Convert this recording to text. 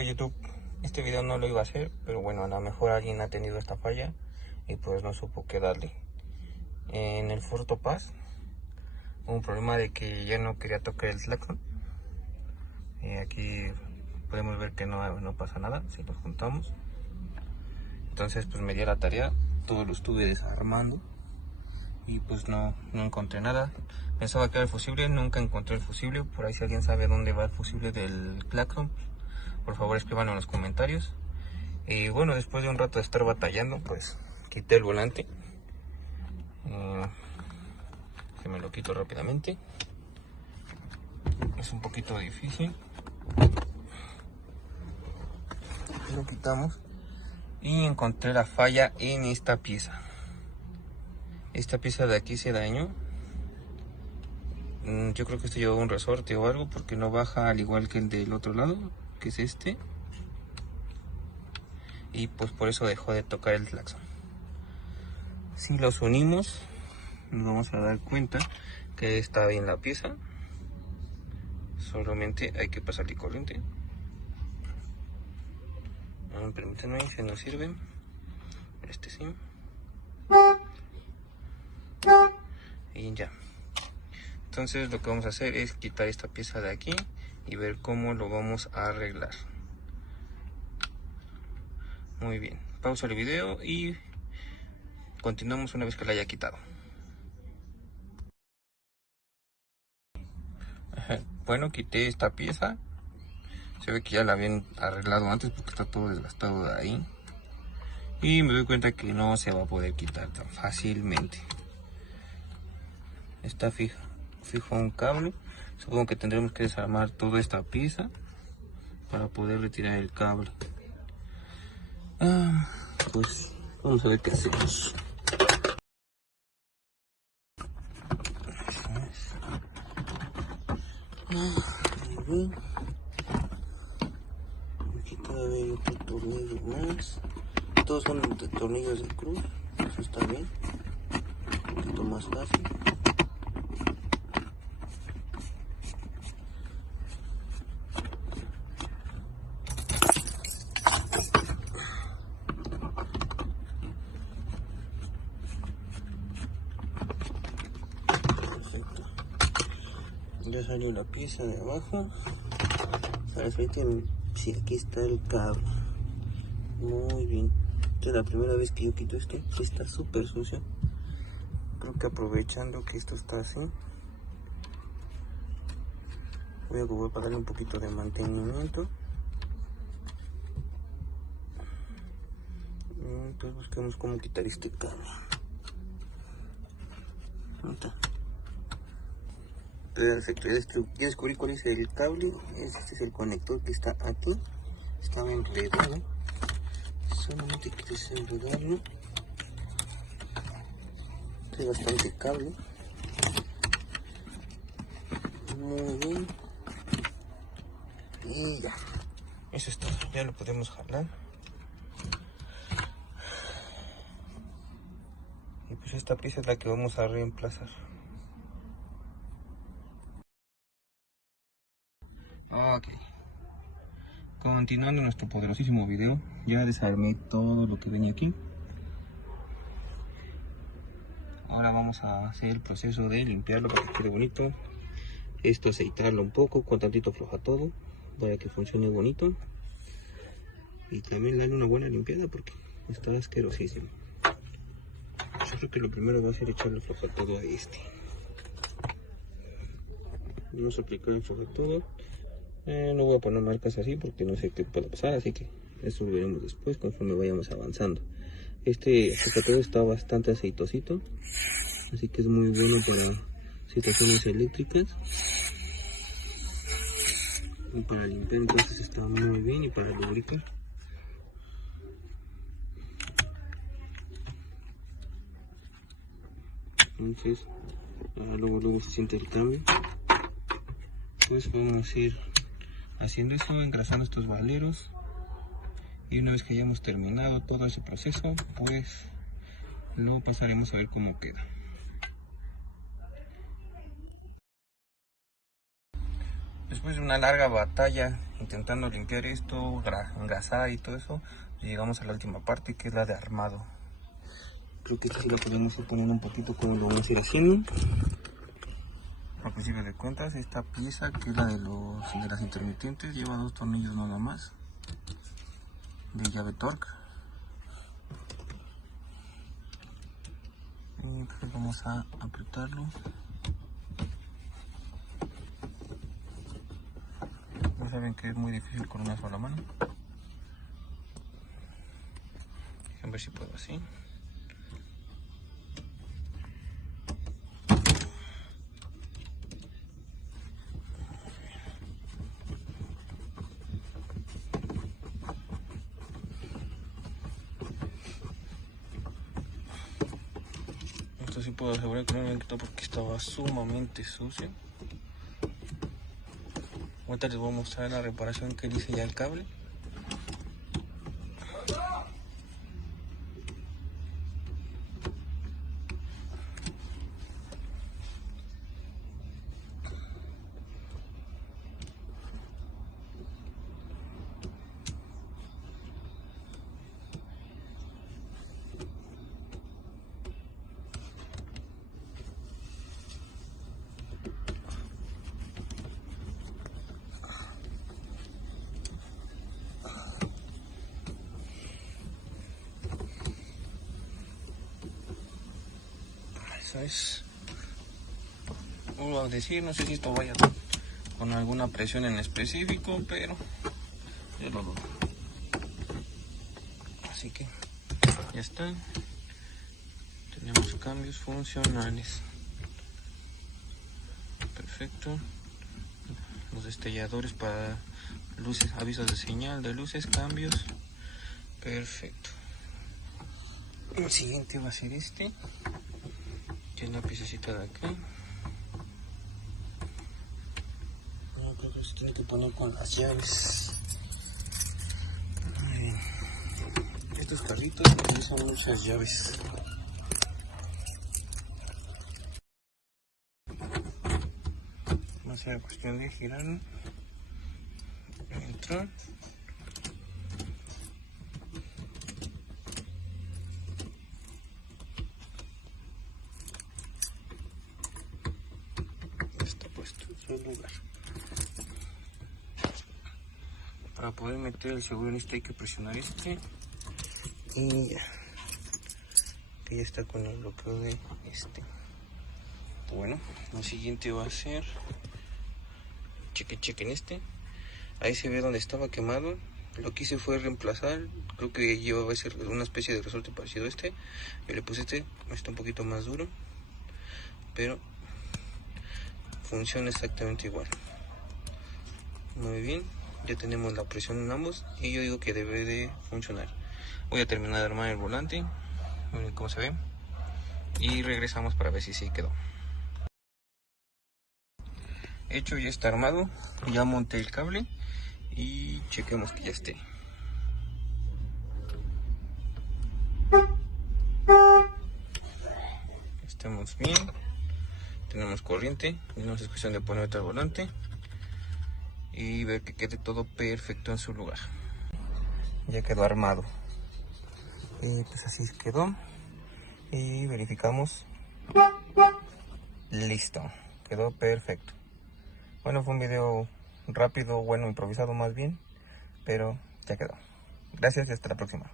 de YouTube, este video no lo iba a hacer, pero bueno, a lo mejor alguien ha tenido esta falla y pues no supo qué darle. En el Ford Topaz hubo un problema de que ya no quería tocar el claxon. Aquí podemos ver que no pasa nada si los juntamos. Entonces pues me di a la tarea, todo lo estuve desarmando y pues no encontré nada. Pensaba que era el fusible, nunca encontré el fusible. Por ahí si alguien sabe dónde va el fusible del claxon, por favor escríbanlo en los comentarios. Y bueno, después de un rato de estar batallando, pues quité el volante. Se me lo quito rápidamente. Es un poquito difícil. Lo quitamos y encontré la falla en esta pieza. Esta pieza de aquí se dañó. Yo creo que esto lleva un resorte o algo, porque no baja al igual que el del otro lado, que es este. Y pues por eso dejó de tocar el claxon. Si los unimos, nos vamos a dar cuenta que está bien la pieza. Solamente hay que pasarle corriente. Permítanme, si no sirve. Este sí. Y ya. Entonces lo que vamos a hacer es quitar esta pieza de aquí y ver cómo lo vamos a arreglar. Muy bien, pausa el video y continuamos una vez que la haya quitado. Bueno, quité esta pieza. Se ve que ya la habían arreglado antes porque está todo desgastado de ahí. Y me doy cuenta que no se va a poder quitar tan fácilmente. Está fijo un cable. Supongo que tendremos que desarmar toda esta pieza para poder retirar el cable. Pues vamos a ver qué hacemos. Aquí todavía hay otro tornillo más. Todos son tornillos de cruz. Eso está bien. Un poquito más fácil. Ya salió la pieza de abajo. Para que sí, aquí está el cable. Muy bien. Esta es la primera vez que yo quito esto. Está súper sucio. Creo que aprovechando que esto está así, voy a darle un poquito de mantenimiento. Entonces busquemos cómo quitar este cable. Perfecto, ya descubrí cuál es el cable. Este es el conector que está aquí. Estaba enredado. Solamente hay que desenredarlo. Hay bastante cable. Muy bien. Y ya. Eso es todo. Ya lo podemos jalar. Y pues esta pieza es la que vamos a reemplazar. Ok. Continuando nuestro poderosísimo video, ya desarmé todo lo que venía aquí. Ahora vamos a hacer el proceso de limpiarlo para que quede bonito. Esto aceitarlo un poco con tantito floja todo para que funcione bonito. Y también darle una buena limpiada porque está asquerosísimo. Yo creo que lo primero va a ser echarle floja todo a este. Vamos a aplicar el floja todo. No voy a poner marcas así porque no sé qué puede pasar, así que eso lo veremos después conforme vayamos avanzando. Este todo está bastante aceitosito, así que es muy bueno para situaciones eléctricas y para limpiar. Entonces está muy bien, y para lubricar. Entonces luego se siente el cambio. Pues vamos a ir haciendo eso, engrasando estos valeros, y una vez que hayamos terminado todo ese proceso, pues lo pasaremos a ver cómo queda. Después de una larga batalla intentando limpiar esto, engrasar y todo eso, llegamos a la última parte, que es la de armado. Creo que aquí lo podemos ir poniendo un poquito como lo vamos a ir haciendo. A principio de cuentas, esta pieza, que es la de las intermitentes, lleva 2 tornillos nada más de llave torque. Y pues vamos a apretarlo. Ya saben que es muy difícil con una sola mano. A ver si puedo así. Esto sí puedo asegurar que no me quitó porque estaba sumamente sucio. Ahorita les voy a mostrar la reparación que hice ya el cable. Eso es. Vuelvo a decir, no sé si esto vaya con alguna presión en específico, pero yo lo dudo. Así que ya está. Tenemos cambios funcionales. Perfecto. Los destelladores para luces, avisos de señal de luces, cambios. Perfecto. El siguiente va a ser este. Tiene una piececita de aquí. Creo que se tiene que poner con las llaves. Estos carritos utilizan muchas llaves. Va a ser cuestión de girarlo. Entrar. Está puesto en su lugar. Para poder meter el seguro en este hay que presionar este. Y ya. Que ya está con el bloqueo de este. Bueno, lo siguiente va a ser, chequen este. Ahí se ve donde estaba quemado. Lo que hice fue reemplazar. Creo que llevaba a ser una especie de resorte parecido a este. Yo le puse este, está un poquito más duro, pero funciona exactamente igual. Muy bien, ya tenemos la presión en ambos y yo digo que debe de funcionar. Voy a terminar de armar el volante, miren cómo se ve, y regresamos para ver si sí quedó. Hecho, ya está armado, ya monté el cable y chequemos que ya esté. Estamos bien, tenemos corriente, no es cuestión de poner otro volante y ver que quede todo perfecto en su lugar. Ya quedó armado, pues así quedó y verificamos. Listo, quedó perfecto. Bueno, fue un video rápido, bueno, improvisado más bien, pero ya quedó. Gracias y hasta la próxima.